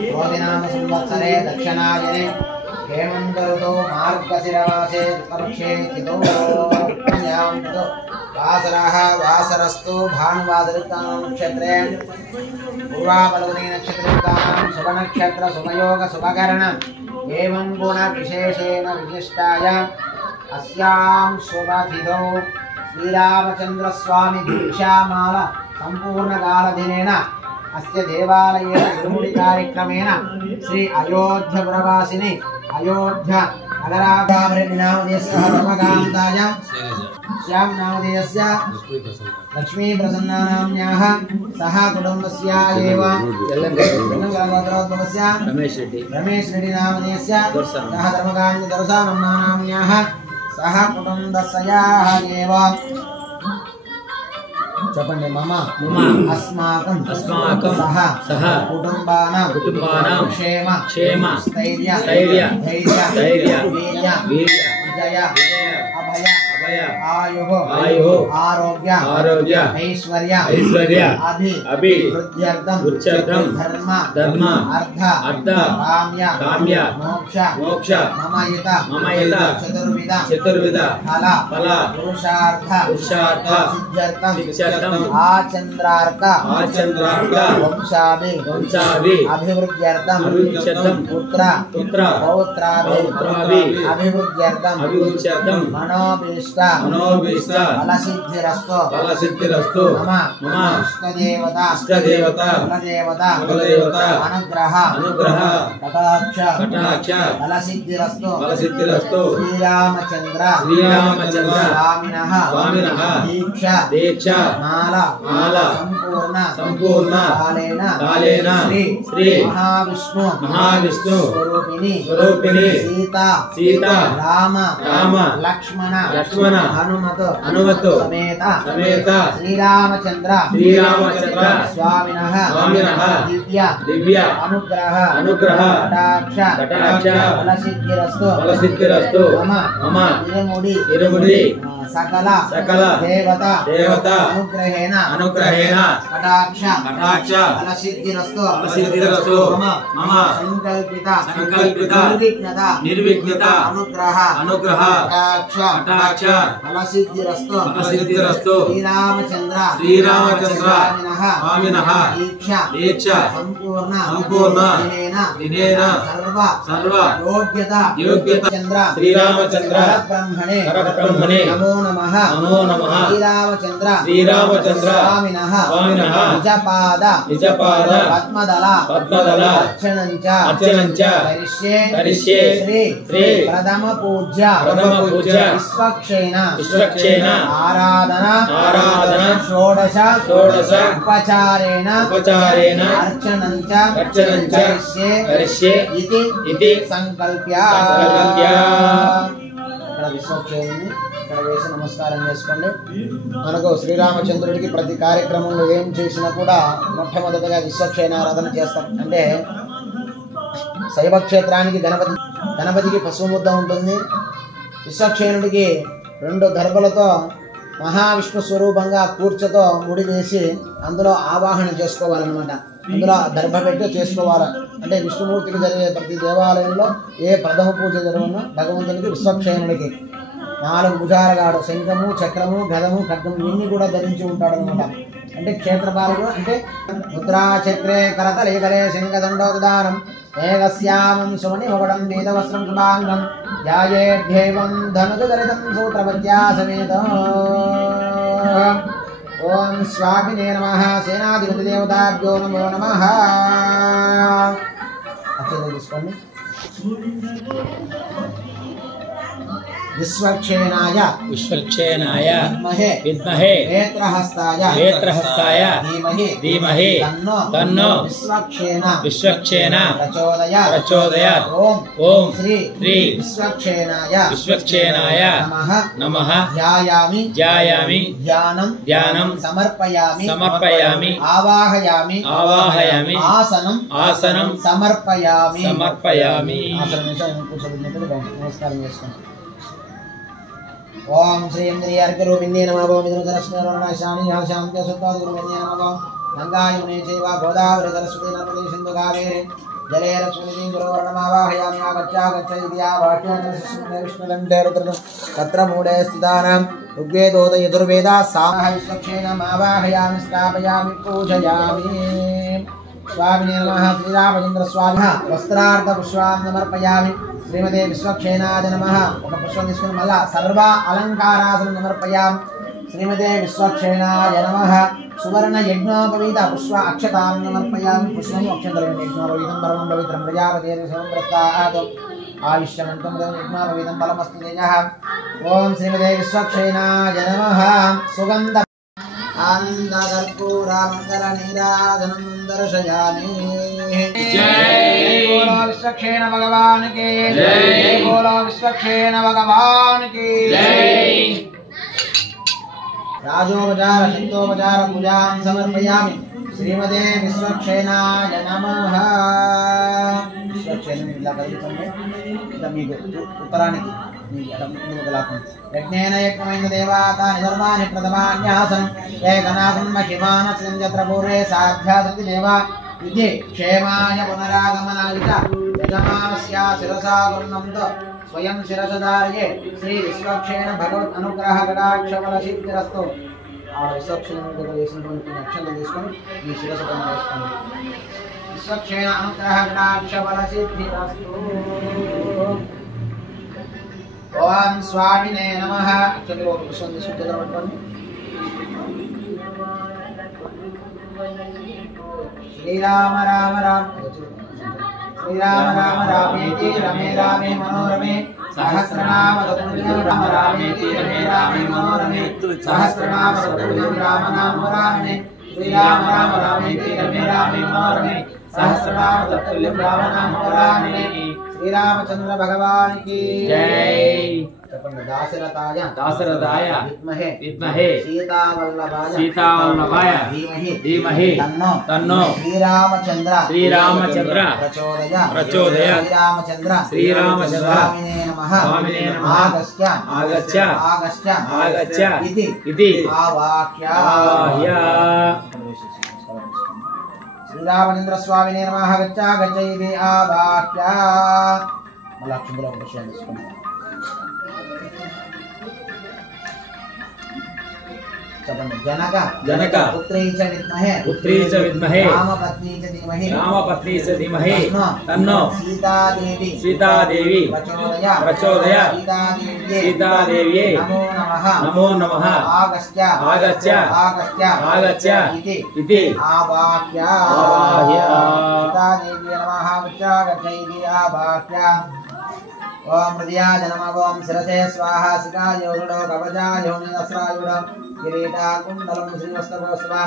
क्रोधिनाम संवत्सरे दक्षिणायने हेमंत ऋतौ मार्गशिरमासे पक्षे चितो वासरः वासरस्तु भानुवासरुक्तानां नक्षत्रे पूर्वाफल्गुनी नक्षत्रयुक्तानां शुभनक्षत्र शुभयोग शुभकरण एवं गुण विशेषेण विशिष्टाय अस्यां शुभतिथौ श्रीरामचंद्र स्वामी दीक्षामाल संपूर्ण कालदिनेन अस्य देवालयेन गुरुमुखि कार्यक्रमेण श्री अयोध्यापुरवासिनी अयोध्या नगरागामरेड्डी नामधेयस्य धर्मकान्ताय श्याम नामधेयस्य लक्ष्मी प्रसन्ना नाम्न्याः सह कुटुम्बस्य एव रमेश रेड्डी नामधेयस्य सह धर्मकान्त दर्शनम्मा नाम्न्याः सह कुटुम्बस्याः एव చెప్పండి మమ అస్మాకం సహ కుటుంబానాం క్షేమ స్థైర్య ధైర్య వీర్య విజయ అభయ ఆయు ఆరోగ్య ఐశ్వర్య అభివృద్ధ్యర్థం ధర్మ అర్థ కామ్య మోక్ష మమయుత చతుర్విధ ఫల పురుషార్థ సిద్ధ్యర్థం ఆచంద్రార్థ వంశాభి అభివృద్ధ్యర్థం పుత్ర పౌత్రాభి అభివృద్ధ్యర్థం మనోభీష్ట ఫలసిద్ధిరస్తు మమ ఇష్టదేవత కులదేవత అనుగ్రహ కటాక్ష ఫలసిద్ధిరస్తు శ్రీరామచంద్ర స్వామినః దీక్ష మాల సంపూర్ణ కాలేన శ్రీ మహావిష్ణు స్వరూపిణి సీత రామ లక్ష్మణ హనుమతు సమేత శ్రీరామచంద్ర స్వామినః దివ్య అనుగ్రహ కటాక్ష ఫలసిద్ధిరస్తు మమ ఇరుముడి సకల దేవత అనుగ్రహేణ కటాక్ష ఫలసిద్ధిరస్తు మమ సంకల్పిత నిర్విఘ్నత అనుగ్రహ కటాక్ష ఫలసిద్ధిరస్తు శ్రీరామచంద్ర స్వామినః దీక్ష సంపూర్ణ దినేన సర్వ యోగ్యత శ్రీరామచంద్ర బ్రహ్మణే నమో నమః శ్రీరామచంద్ర స్వామినః నిజపాద పద్మదల అర్చనంచ కరిష్యే శ్రీ ప్రథమ పూజ్య విశ్వక్షేణ ఆరాధన షోడశ ఉపచారేణ అర్చనంచ కరిష్యే ఇతి సంకల్ప్య విశ్వక్షేణి ఇక్కడ వేసి నమస్కారం చేసుకోండి. మనకు శ్రీరామచంద్రుడికి ప్రతి కార్యక్రమంలో ఏం చేసినా కూడా మొట్టమొదటిగా విశ్వక్షేణారాధన చేస్తాం. అంటే శైవ క్షేత్రానికి గణపతికి పశువు ముద్ద ఉంటుంది. విశ్వక్షేణుడికి 2 దర్భలతో మహావిష్ణు స్వరూపంగా కూర్చతో ముడి వేసి అందులో ఆవాహన చేసుకోవాలన్నమాట. అందులో దర్భ పెట్టి చేసుకోవాలి. అంటే విష్ణుమూర్తికి జరిగే ప్రతి దేవాలయంలో ఏ ప్రథమ పూజ జరుగునో భగవంతునికి విశ్వక్షేణుడికి 4 భుజాలగాడు శంఖము చక్రము గదము ఖడ్గము ఇన్ని కూడా ధరించి ఉంటాడు అనమాట. అంటే క్షేత్రపాలకుడు అంటే ముద్రాచక్రే కరతలేకరే శంఖదండోదానం ఏకస్యామం సుమని ఒకడం వేదవస్త్రం శుభాంగం ధ్యాయేధ్యేవం ధనుజదలితం సూత్రపత్యా సమేతం. ఓం స్వామినే నమః సేనాధిపతి దేవతాభ్యో నమో నమః. అక్షత తీసుకోండి. విశ్వక్షేణాయ విద్మహే నేత్రహస్తాయ ధీమహి తన్నో విశ్వక్షేణ ప్రచోదయాత్. ఓం శ్రీ విశ్వక్షేణాయ నమః. ధ్యాయామి ధ్యానం సమర్పయామి ఆవాహయామి ఆసనం సమర్పయామి. నమస్కారం చేసుకోండి. ఓం శ్రీ ఇంద్రియార్కరూపిణ్యే నమః. ఓం మిథునసరస్వతీర్వర్ణశాని శాంత్య సుత్వాదిగురువన్యే నమః. గంగా యమునే చైవ గోదావరి సరస్వతి నర్మదే సింధు కావేరి जले लक्ष्मी गुरुवर्णमावाहयामि आगच्छ इति आवाक्यं विष्णुदण्डे रुद्रं तत्र मूढे स्थितानां ऋग्वेदोत यजुर्वेदा सामः विश्वक्षेण मावाहयामि स्थापयामि पूजयामि स्वामिने नमः श्रीरामचन्द्र स्वामिनः वस्त्रार्थ पुष्पां समर्पयामि श्रीमते विश्वक्षेणाय नमः ఒక పుష్పం తీసుకొని మళ్ళా సర్వ అలంకారాసనం సమర్పయామి श्रीमते विश्वक्षेणाय नमः सुवर्ण यज्ञोपवीत पुष्प अक्षतां समर्पयामि पुष्पं अक्षतलं यज्ञोपवीतं परमं पवित्रं प्रजापतेः समप्रस्तात् आयुष्यमन्तं यज्ञोपवीतं फलमस्तु तेजः ओम श्रीमते विश्वक्षेणाय नमः सुगन्ध आनन्दकर्पूरामङ्गलनीराजनं दर्शयामि जय बोलो विश्वक्षेण भगवान की जय बोलो विश्वक्षेण भगवान की जय राजोपचार शक्तोपचार पूजां समर्पयामि श्रीमते विश्वक्षेणाय नमः विश्वक्षेण ఇలా కలుగుతుంది ఇద మీకు ఉత్తరానికి మీ ఎడమకు యజ్ఞేన యజ్ఞమైన దేవతా నిర్మాణి ప్రథమాన్యాసం ఏకనాసం మహిమాన సంజత్ర పూర్వే సాధ్యాసతి దేవా ఇది క్షేమాయ పునరాగమనాయ యజమానస్య శిరసా గుణంతో स्वयं शिरसधारये श्री विश्वक्षेण भगवत अनुग्रह कटाक्ष बल सिद्धिरस्तु और विश्वक्षेण దగ్గర చేసినటువంటి అక్షంతలు తీసుకొని మీ శిరస్సు పైన వేసుకోండి విశ్వక్షేణ అనుగ్రహ కటాక్ష బల సిద్ధిరస్తు ఓం స్వామినే నమః అక్షంతలు ఒక పుష్పం తీసుకొని దగ్గర పెట్టుకోండి శ్రీరామ రామ రామ श्रीराम राम रामेति रमे रामे मनोरमे सहस्रनाम तत्पुरुषं राम रामेति रमे रामे मनोरमे सहस्रनाम तत्पुरुषं राम नाम वरानने श्रीराम राम रामेति रमे रामे मनोरमे सहस्रनाम तत्पुरुषं राम नाम वरानने श्रीरामचंद्र भगवान की जय दाशरथाय विद्महे सीतावल्लभाय धीमहि तन्नो श्रीरामचंद्र प्रचोदयात् श्रीरामचंद्र स्वामिने नमः आगच्छ इति आवाह्य श्रीरामचंद्र स्वामिने नमः गच्छ इति आवाह्य लक्ष्मीला पुष्पं తీసుకోండి जनक पुत्री च विद्महे रामपत्नी च धीमहि तन्नो सीता देवी प्रचोदयात् सीतादेव्यै नमो नमः आगच्छ इति आवाह्य सीतादेव्यै नमः गच्छ इति आवाह्य ओम हृदयाय नमः ओम शिरसे स्वाहा शिखायोडो कवचायो निस्रायोडो किरीटा कुंडलं श्रीवस्त्रवस्त्रां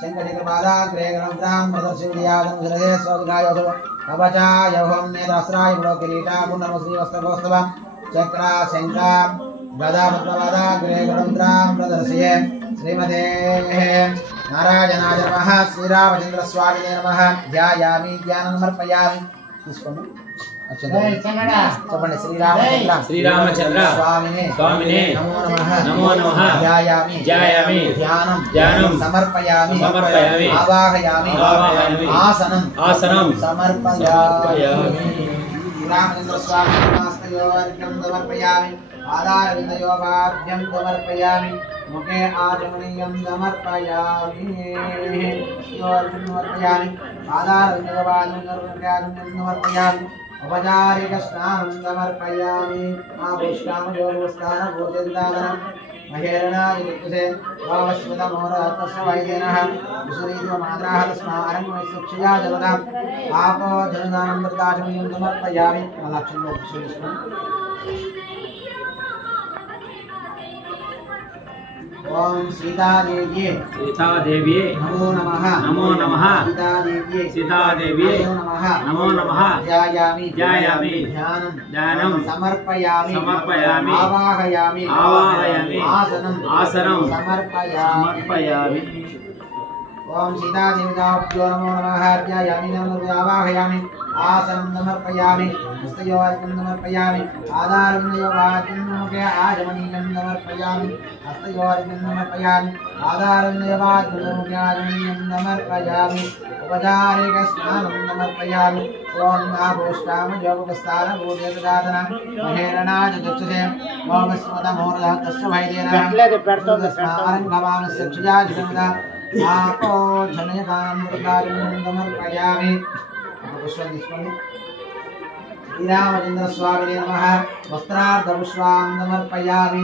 शंखचक्रपादाग्रे गणद्रां मृदशिवयागं शिरसे स्वादिकायोडो कवचायो ओम निस्रायोडो किरीटा कुंडलं श्रीवस्त्रवस्त्रां चक्रा शंखा गदा पद्मपादाग्रे गणद्रां प्रदर्शये श्रीमते नारायणाय नमः श्रीरामचंद्र स्वामिने नमः ध्यायामि ध्यानं समर्पयामि తీసుకోండి చెప్పండి శ్రీరామచంద్ర స్వామినే నమో నమః ధ్యాయామి ధ్యానం సమర్పయామి ఆవాహయామి ఆసనం సమర్పయామి శ్రీరామచంద్ర స్వామి నమస్తయోర్ఘ్యం సమర్పయామి ఆధారవిందయోపాభ్యం సమర్పయామి मुखे आचमनीयं समर्पयामि समर्पयामि आधारविंदयोपाभ्यां समर्पयामि उपचारिकस्नानं समर्पयामि आपुष्कामयोगस्नानपूजनदानं महेरणादिकुसे वावस्वतमोरतस्वैदेनः विसुरीत्वमाद्राः तस्मारङ्गमयसुक्षया जगदाम् आपो जनदानं वृद्धाचमनीयं समर्पयामि लक्ष्मीं ओम सीतादेव्ये नमो नमः सीतादेव्ये नमो नमः ध्यायामि ध्यानं समर्पयामि आवाहयामि आसनं समर्पयामि ओम सीता देवताभ्यो नमो नमः ध्यायामि नमोऽवाहयामि आसनं समर्पयामि हस्तयोर्घ्यं समर्पयामि आधारविन्दयोर्घ्यं मुखे आचमनीयं समर्पयामि हस्तयोर्घ्यं समर्पयामि आधारविन्दयोर्घ्यं मुखे आचमनीयं समर्पयामि उपचारिकस्नानं समर्पयामि ओम आभूष्टामजोपस्थानभूतेतदातन महेरणाय चक्षुषे ओम स्मतमोरः तस्य वैदेन स्मारङ्गमानस्य क्षुजाजितमुदा आपो जनयतां प्रकारिणं समर्पयामि पुष्पं తీసుకోండి శ్రీరామచంద్ర స్వామినే నమః వస్త్రార్ధపుష్పాం సమర్పయామి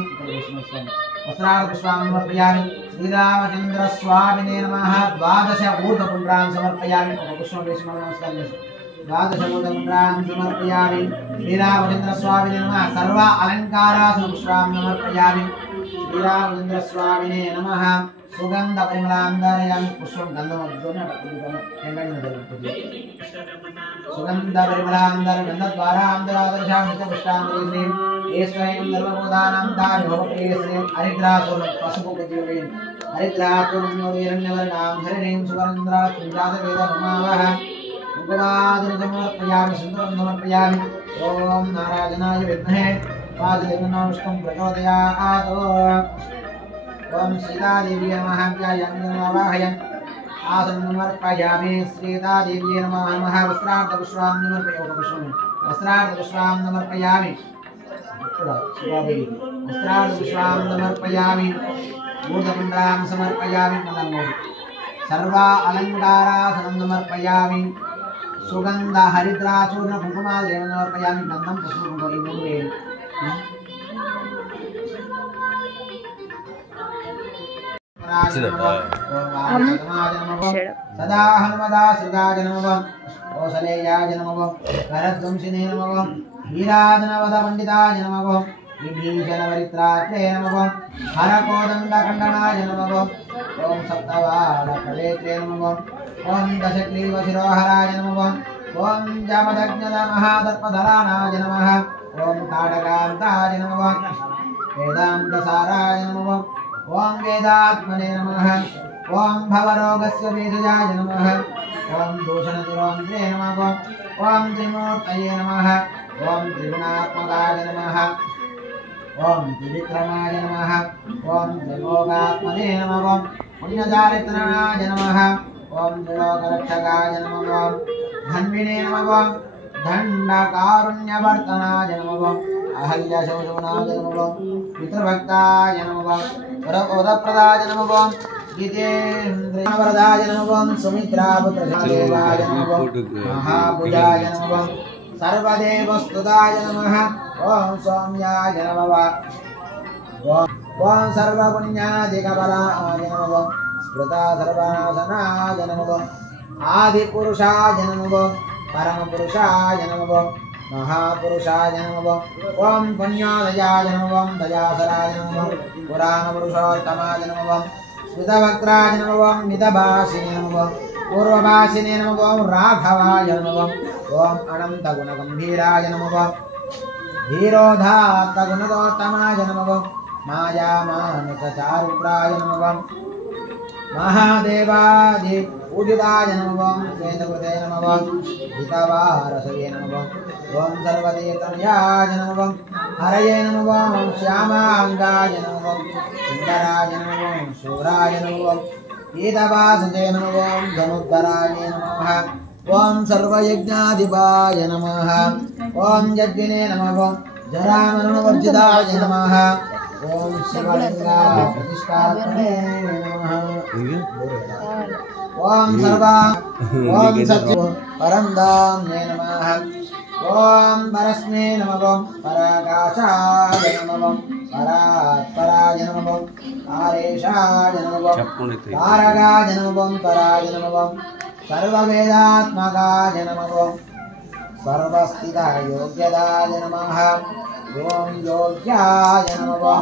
వస్త్రార్ధపుష్పాం సమర్పయామి శ్రీరామచంద్ర స్వామినే నమః ద్వాదశ ఊర్ధ్వపుండ్రాం సమర్పయామి పుష్పం తీసుకోండి నమస్కారం చేసి ద్వాదశ ఊర్ధ్వపుండ్రాం సమర్పయామి శ్రీరామచంద్ర స్వామినే నమః సర్వ అలంకారాసన పుష్పాం సమర్పయామి శ్రీరామచంద్ర స్వామినే నమః సుగంధ పరిమళాందరయామి పుష్పం గంధం వద్దుకొని సుగంధ పరిమళాందర గంధ ద్వారా ఆంధ్రాదర్శామిత పుష్టాంధ్రీ ఈశ్వరం ధర్మబోధానం తారిశ్రీం హరిద్రాసురం పసుపు కుద్యోగీం హరిద్రాసురం హిరణ్యవర్ణాం హరిణీం సువర్ణాక్షం జాతవేద మమావహ ముఖవాదిని సమర్పయామి సుందరం సమర్పయామి ఓం నారాయణాయ విద్మహే వాసుదేవాయ ప్రచోదయాత్ ओम सीता देवी नमः ध्यायामि नमोऽवाहयामि आसनं समर्पयामि सीता देवी नमः वस्त्रार्धपुष्पां समर्पयामि वस्त्रार्धपुष्पां समर्पयामि वस्त्रार्धपुष्पां समर्पयामि ऊर्ध्वपुण्ड्रां समर्पयामि सर्व अलङ्कारासनं समर्पयामि सुगन्ध हरिद्राचूर्ण कुङ्कुमादिं समर्पयामि गन्धं पुष्पं सदा हनुमदा श्रीराज नमः कौसलेयाय नमः भरद्वंशिने नमः वीराजनवद पंडिताय नमः विभीषणवरित्रात्रे नमः हरकोदण्डखण्डनाय नमः ओम सप्तबाणप्रवेत्रे नमः ओम दशग्रीवशिरोहराय नमः ओम जमदग्नमहादर्पधराणाय नमः ओम ताडकान्ताय नमः वेदान्तसाराय नमः ओम वेदात्मने नमः ओम भवरोगस्य बीजाय नमः ओम दूषणतिरोन्त्रे नमः ओम त्रिमूर्तये नमः ओम त्रिगुणात्मकाय नमः ओम त्रिविक्रमाय नमः ओम त्रिलोकात्मने नमः पुण्यचारित्राय नमः ओम त्रिलोकरक्षकाय नमः धन्विने नमः दण्डकारुण्यवर्तनाय नमः अहल्यशोषणाय नमः पितृभक्ताय नमः वरप्रदाय नमः गीतेन्द्रवरदाय नमः सुमित्रापुत्रदेवाय नमः महाभुजाय नमः सर्वदेवस्तुताय नमः ओम सौम्याय नमः ओम सर्वपुण्यादिकबलाय नमः स्मृता सर्वनाशनाय नमः आदिपुरुषाय नमः परमपुरुषाय नमः महापुरुषाय नमः ओम पुण्यादयाय नमः दयासराय नमः पुराणपुरुषोत्तमाय नमः स्मितवक्त्राय नमः मितभाषिने नमः पूर्वभाषिने नमः राघवाय नमः ओम अनन्तगुणगम्भीराय नमः धीरोदात्तगुणगोत्तमाय नमः मायामानसचारुप्राय नमः महादेवादि पूजिताय नमः वेदकृते नमः हितवारसये नमः ओम सर्वतीर्थयाय नमः हरये नमः श्यामांगाय नमः सुंदराय नमः शूराय नमः गीतवासुते नमः धनुद्धराय नमः ओम सर्वयज्ञाधिपाय नमः ओम यज्ञिने नमः जरामरणवर्जिताय नमः ओम शिवलिंगा प्रतिष्ठापने नमः ओम सर्वा ओम सत्य परमधाम्ने नमः ओम परस्मै नमः पराकाशाय नमः परात्पराय नमः आरेशाय नमः तारकाय नमः पराय नमः सर्ववेदात्मकाय नमः सर्वस्थिताय योग्यदाय नमः ओम योग्याय नमः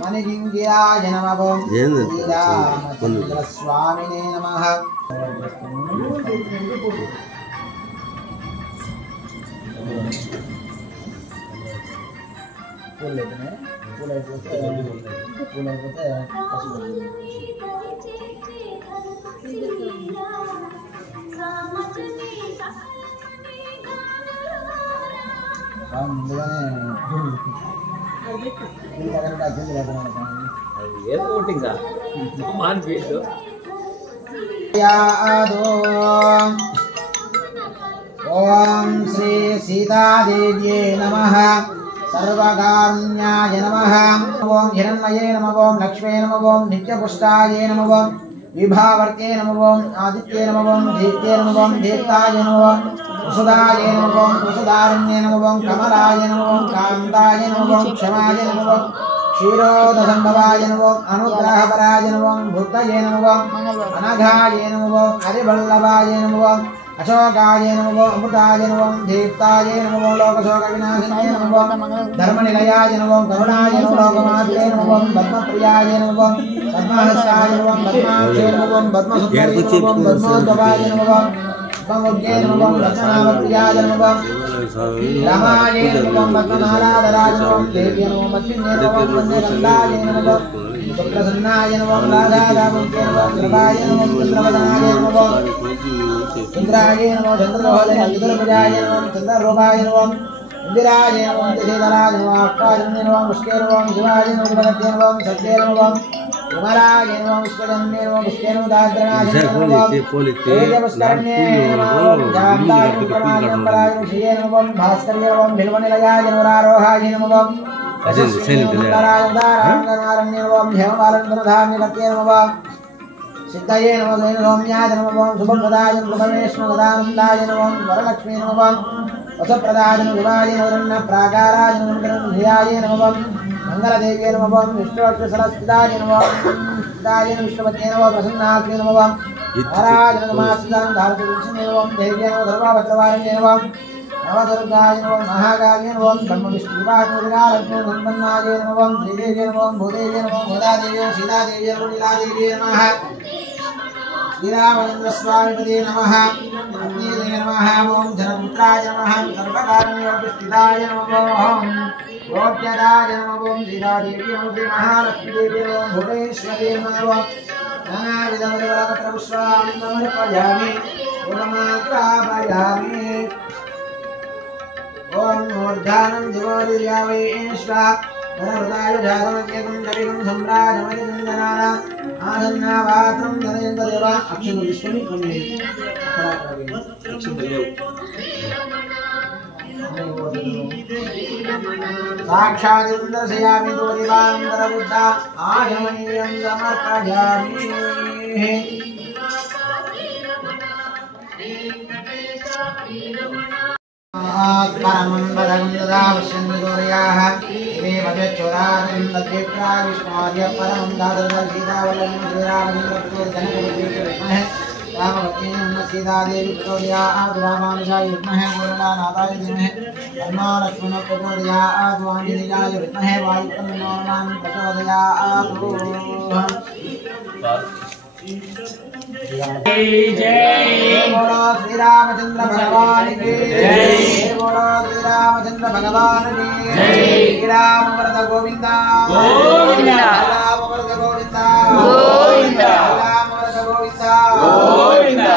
मणिगिङ्गिराय नमः श्रीरामचन्द्रस्वामिने नमः ओम श्री सीतादेव्ये नमः सर्वकारुण्याय नमः ओम हिरण्मये नमः ओम लक्ष्मे नमः ओम नित्यपुष्टाये नमः ओम विभावर्ते नमः ओम आदित्ये नमः ओम दीप्ते नमः ओम दीप्ताय नमः ओम वसुदाय नमः ओम वसुदारण्ये नमः ओम कमलाय नमः ओम कान्ताय नमः ओम क्षमाय नमः ओम क्षीरोदसंभवाय नमः ओम अनुग्रहपराय नमः ओम बुद्धये नमः ओम अनघाय नमः ओम हरिवल्लभाय नमः ओम अशोकाय नमः ओम अमृताय नमः ओम दीप्ताय नमः ओम लोकशोकविनाशिने नमः ओम धर्मनिलयाय नमः ओम करुणाय नमः ओम लोकमात्रे नमः ओम पद्मप्रियाय नमः ओम पद्महस्ताय नमः ओम पद्माक्षे नमः ओम पद्मसुन्दरी नमः ओम पद्मोद्भवाय नमः ओम पद्ममुख्ये नमः ओम रत्ननामप्रियाय नमः ओम रामाय नमः ओम पद्मनाराधराय नमः ओम देव्ये नमः ओम पद्मिन्ये नमः ओम पुण्यगन्धाय नमः ओम सुप्रसन्नाय नमः ओम राधारामन्त्ये नमः ओम कृपाय नमः ओम चन्द्रवदनाय नमः ओम चन्द्राय नमः चन्द्रलोहय चन्द्रभुजाय नमः चन्द्ररूपाय नमः इंदिराय नमः इंद्रशेखराय नमः अक्षाजन्ये नमः पुष्के नमः शिवाय नमः भगवते नमः सत्ये नमः विमलाय नमः विश्वजन्ये नमः पुष्के नमः दाद्रनाय नमः तेजपुष्करण्ये नमः जाताय नमः श्रीये नमः भास्कर्ये नमः बिल्वनिलयाय नमः आरोहाय नमः हेमवालन्धरधाम्यकर्त्ये नमः सिद्धये नमः सौम्याय नमः शुभप्रदाय प्रथमेश्वरदानन्दाय नमः वरलक्ष्मी नमः वसप्रदाय नमः शिवाय नमः प्राकाराय नमः धियाय नमः मंगलदेव्ये नमः विष्णुवक्षसरस्थिताय नमः सिद्धाय विष्णुपत्ये नमः प्रसन्नात्रे नमः नाराय नमः सिद्धां धारतविष्णे नमः देव्ये नमः सर्वभद्रवारिणे नमः नवदुर्गाय नमः महाकाय नमः ब्रह्मविष्णुवाग्निरालक्ष्मी संपन्नाय नमः श्रीदेव्ये नमः भूदेव्ये नमः गोदादेव्ये सीतादेव्ये नमः लीलादेव्ये नमः श्रीरामचन्द्रस्वामिपते नमः अग्निदेवे नमः ओम जनपुत्राय नमः सर्वकारुण्यस्थिताय नमः ओम गोप्यदाय नमः ओम सीतादेवी नमः श्री महालक्ष्मीदेवी नमः भुवनेश्वरी नमः नानाविधमलपुष्पाणि समर्पयामि पूर्णमात्रापयामि ओम मूर्धानं दिवोरियावेश्वा नरहृदाय जातमन्यकं कविकं सम्राजमयचन्दनाना आसन्नावात्रं धनयन्तदेव अक्षन्तु विष्णुनि पुण्ये साक्षादिन्दर्शयामि दोरिवान्तरबुद्धा आगमनीयं समर्पयामि परमं पदं ददा पश्यन्निदोर्याः देवचोरानं तद्विप्रा विष्णोर्य परमं दादर्शीतावल्लभं श्रीरामचन्द्रविष्महे रामभक्तेन सीतादेवी प्रचोदयात् रामानुजाय विद्महे गोरलानाथाय धीमहि तन्नो लक्ष्मणः प्रचोदयात् आञ्जनेयाय विद्महे वायुपुत्रं प्रचोदयात् जय जय बोलो श्री रामचंद्र भगवान की जय बोलो श्री रामचंद्र भगवान की जय श्री राम वरद गोविंदा गोविंदा राम वरद गोविंदा गोविंदा राम वरद गोविंदा गोविंदा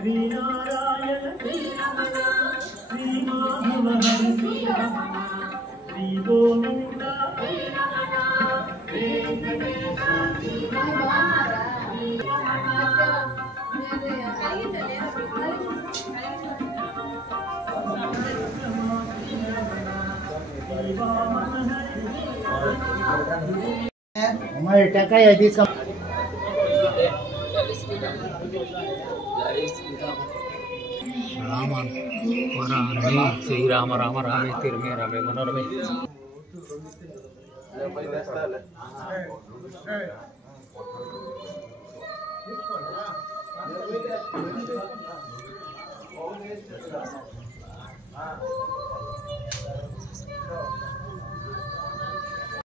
श्री नारायण श्री माधव श्री गोविंदा हमारे टका है इसका राम श्री राम राम रामे तिरमे रामे मनोरमे